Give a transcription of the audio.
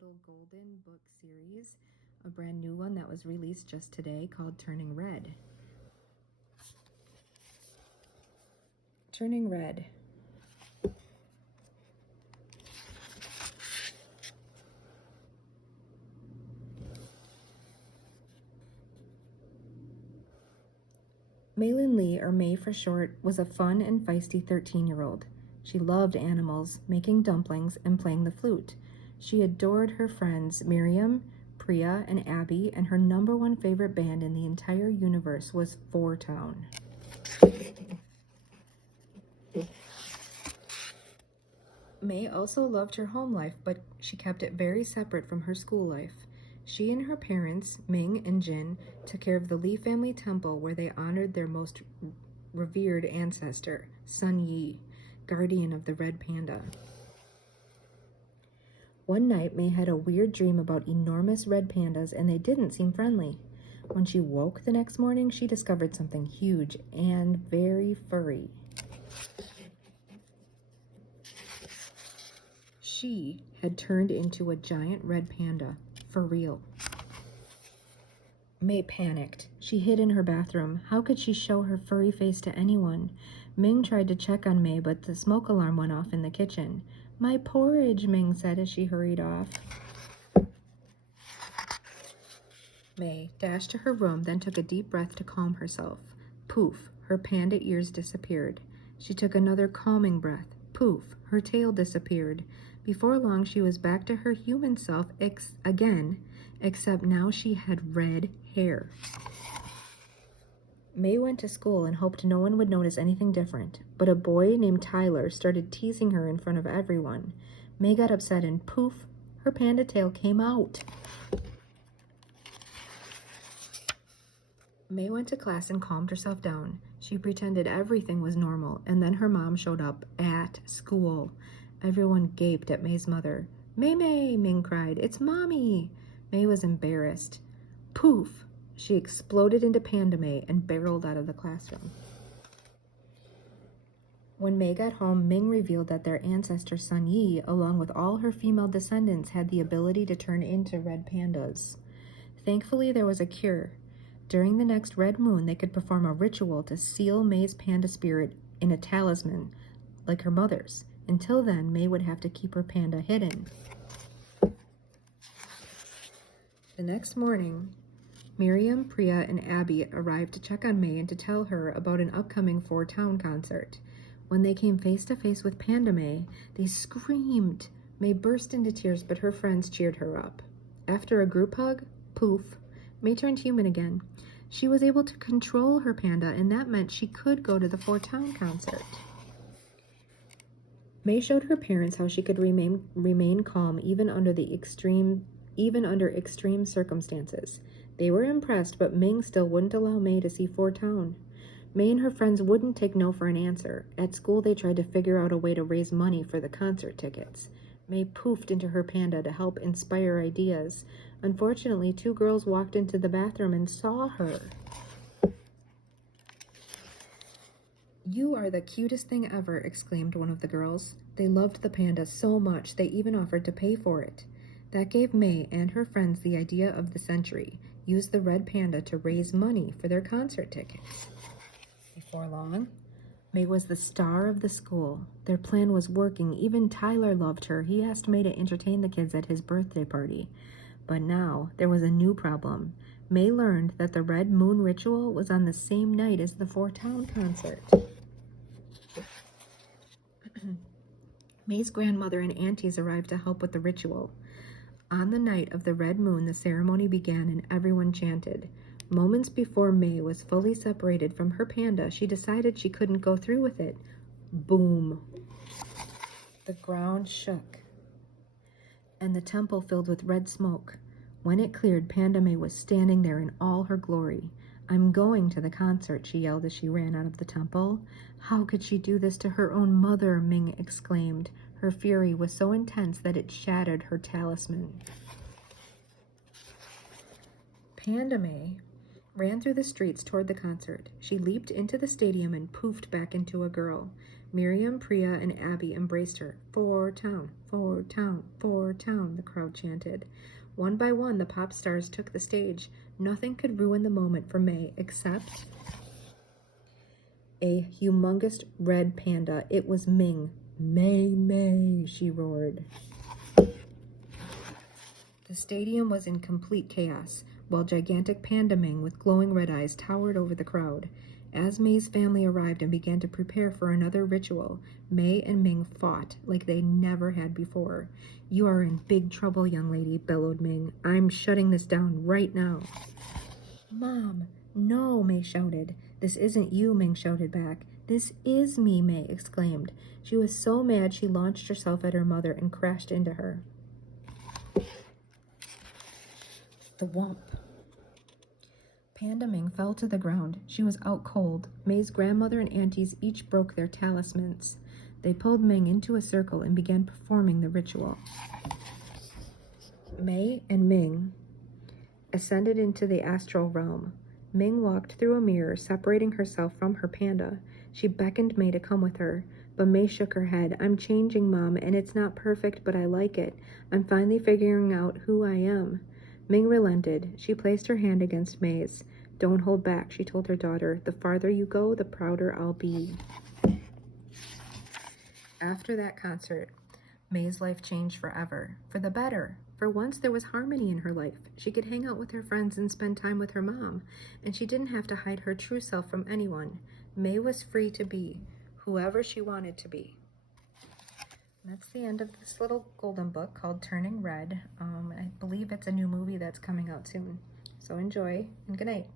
little golden book series, a brand new one that was released just today called Turning Red. Turning Red. Maylin Lee, or May for short, was a fun and feisty 13-year-old. She loved animals, making dumplings, and playing the flute. She adored her friends Miriam, Priya, and Abby, and her number one favorite band in the entire universe was Four Town. May also loved her home life, but she kept it very separate from her school life. She and her parents, Ming and Jin, took care of the Lee family temple where they honored their most revered ancestor, Sun Yi, guardian of the red panda. One night, May had a weird dream about enormous red pandas, and they didn't seem friendly. When she woke the next morning, she discovered something huge and very furry. She had turned into a giant red panda, for real. May panicked. She hid in her bathroom. How could she show her furry face to anyone? Ming tried to check on May, but the smoke alarm went off in the kitchen. "My porridge," Ming said as she hurried off. May dashed to her room, then took a deep breath to calm herself. Poof, her panda ears disappeared. She took another calming breath. Poof, her tail disappeared. Before long, she was back to her human self again, except now she had red hair. May went to school and hoped no one would notice anything different, but a boy named Tyler started teasing her in front of everyone. May got upset and poof, her panda tail came out. May went to class and calmed herself down. She pretended everything was normal, and then her mom showed up at school. Everyone gaped at May's mother. "May May," Ming cried, "it's Mommy." May was embarrassed. Poof! She exploded into Panda May and barreled out of the classroom. When May got home, Ming revealed that their ancestor Sun Yi, along with all her female descendants, had the ability to turn into red pandas. Thankfully, there was a cure. During the next red moon, they could perform a ritual to seal May's panda spirit in a talisman, like her mother's. Until then, May would have to keep her panda hidden. The next morning, Miriam, Priya, and Abby arrived to check on May and to tell her about an upcoming Four Town concert. When they came face to face with Panda May, they screamed. May burst into tears, but her friends cheered her up. After a group hug, poof, May turned human again. She was able to control her panda, and that meant she could go to the Four Town concert. May showed her parents how she could remain calm even under extreme circumstances. They were impressed, but Ming still wouldn't allow May to see Four Town. May and her friends wouldn't take no for an answer. At school, they tried to figure out a way to raise money for the concert tickets. May poofed into her panda to help inspire ideas. Unfortunately, two girls walked into the bathroom and saw her. "You are the cutest thing ever," exclaimed one of the girls. They loved the panda so much they even offered to pay for it. That gave May and her friends the idea of the century: use the red panda to raise money for their concert tickets. Before long, May was the star of the school. Their plan was working. Even Tyler loved her. He asked May to entertain the kids at his birthday party. But now, there was a new problem. May learned that the Red Moon ritual was on the same night as the Four Town concert. May's grandmother and aunties arrived to help with the ritual. On the night of the red moon, the ceremony began and everyone chanted. Moments before May was fully separated from her panda, she decided she couldn't go through with it. Boom! The ground shook, and the temple filled with red smoke. When it cleared, Panda May was standing there in all her glory. "I'm going to the concert," she yelled as she ran out of the temple. How could she do this to her own mother? Ming exclaimed. Her fury was so intense that it shattered her talisman. Panda May ran through the streets toward the concert. She leaped into the stadium and poofed back into a girl. Miriam, Priya, and Abby embraced her. For town, for town, for town, the crowd chanted. One by one, the pop stars took the stage. Nothing could ruin the moment for May except a humongous red panda. It was Ming. May, May, she roared. The stadium was in complete chaos, while gigantic Panda Ming with glowing red eyes towered over the crowd. As May's family arrived and began to prepare for another ritual, May and Ming fought like they never had before. You are in big trouble, young lady, bellowed Ming. I'm shutting this down right now. Mom, no, May shouted. This isn't you, Ming shouted back. This is me, May exclaimed. She was so mad she launched herself at her mother and crashed into her. The whomp. Panda Ming fell to the ground. She was out cold. May's grandmother and aunties each broke their talismans. They pulled Ming into a circle and began performing the ritual. May and Ming ascended into the astral realm. Ming walked through a mirror, separating herself from her panda. She beckoned May to come with her, but May shook her head. I'm changing, Mom, and it's not perfect, but I like it. I'm finally figuring out who I am. Ming relented. She placed her hand against May's. Don't hold back, she told her daughter. The farther you go, the prouder I'll be. After that concert, May's life changed forever, for the better. For once, there was harmony in her life. She could hang out with her friends and spend time with her mom, and she didn't have to hide her true self from anyone. May was free to be whoever she wanted to be. That's the end of this little golden book called Turning Red. I believe it's a new movie that's coming out soon. So enjoy, and good night.